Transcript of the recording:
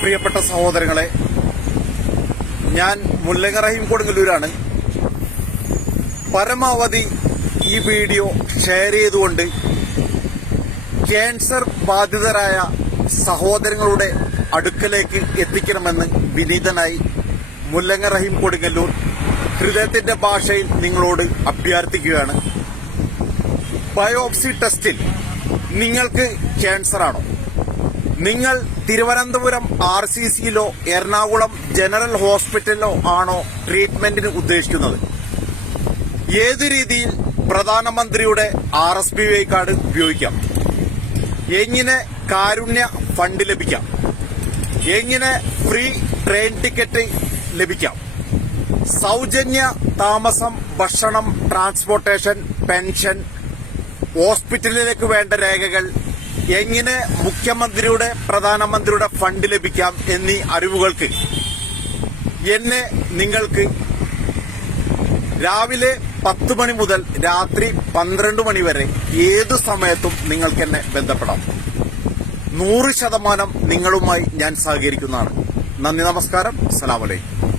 പ്രിയപ്പെട്ട സഹോദരങ്ങളെ ഞാൻ മുല്ലങ്ങ റഹീം കൊടുങ്ങല്ലൂരാണ്. പരമാവധി ഈ വീഡിയോ ഷെയർ ചെയ്തുകൊണ്ട് ക്യാൻസർ ബാധിതരായ സഹോദരങ്ങളുടെ അടുക്കലേക്ക് എത്തിക്കണമെന്ന് വിനീതനായി മുല്ലങ്ങ റഹീം കൊടുങ്ങല്ലൂർ ഹൃദയത്തിന്റെ ഭാഷയിൽ നിങ്ങളോട് അഭ്യർത്ഥിക്കുകയാണ്. ബയോപ്സി ടെസ്റ്റിൽ നിങ്ങൾക്ക് ക്യാൻസർ ആണോ? നിങ്ങൾ തിരുവനന്തപുരം ആർ സി സിയിലോ എറണാകുളം ജനറൽ ഹോസ്പിറ്റലിലോ ആണോ ട്രീറ്റ്മെന്റിന് ഉദ്ദേശിക്കുന്നത്? ഏതു രീതിയിൽ പ്രധാനമന്ത്രിയുടെ R S P I card ഉപയോഗിക്കാം? എങ്ങനെ കാരുണ്യ ഫണ്ട് ലഭിക്കാം? എങ്ങനെ ഫ്രീ ട്രെയിൻ ടിക്കറ്റ് ലഭിക്കാം? സൗജന്യ താമസം ഭക്ഷണം ട്രാൻസ്പോർട്ടേഷൻ പെൻഷൻ ഹോസ്പിറ്റലിലേക്ക് വേണ്ട രേഖകൾ എങ്ങനെ മുഖ്യമന്ത്രിയുടെ പ്രധാനമന്ത്രിയുടെ ഫണ്ട് ലഭിക്കാം എന്നീ അറിവുകൾക്ക് എന്നെ നിങ്ങൾക്ക് രാവിലെ പത്ത് മണി മുതൽ രാത്രി പന്ത്രണ്ട് മണി വരെ ഏതു സമയത്തും നിങ്ങൾക്ക് എന്നെ ബന്ധപ്പെടാം. നൂറ് ശതമാനം നിങ്ങളുമായി ഞാൻ സഹകരിക്കുന്നതാണ്. നന്ദി നമസ്കാരം. അസ്സലാമലൈക്കും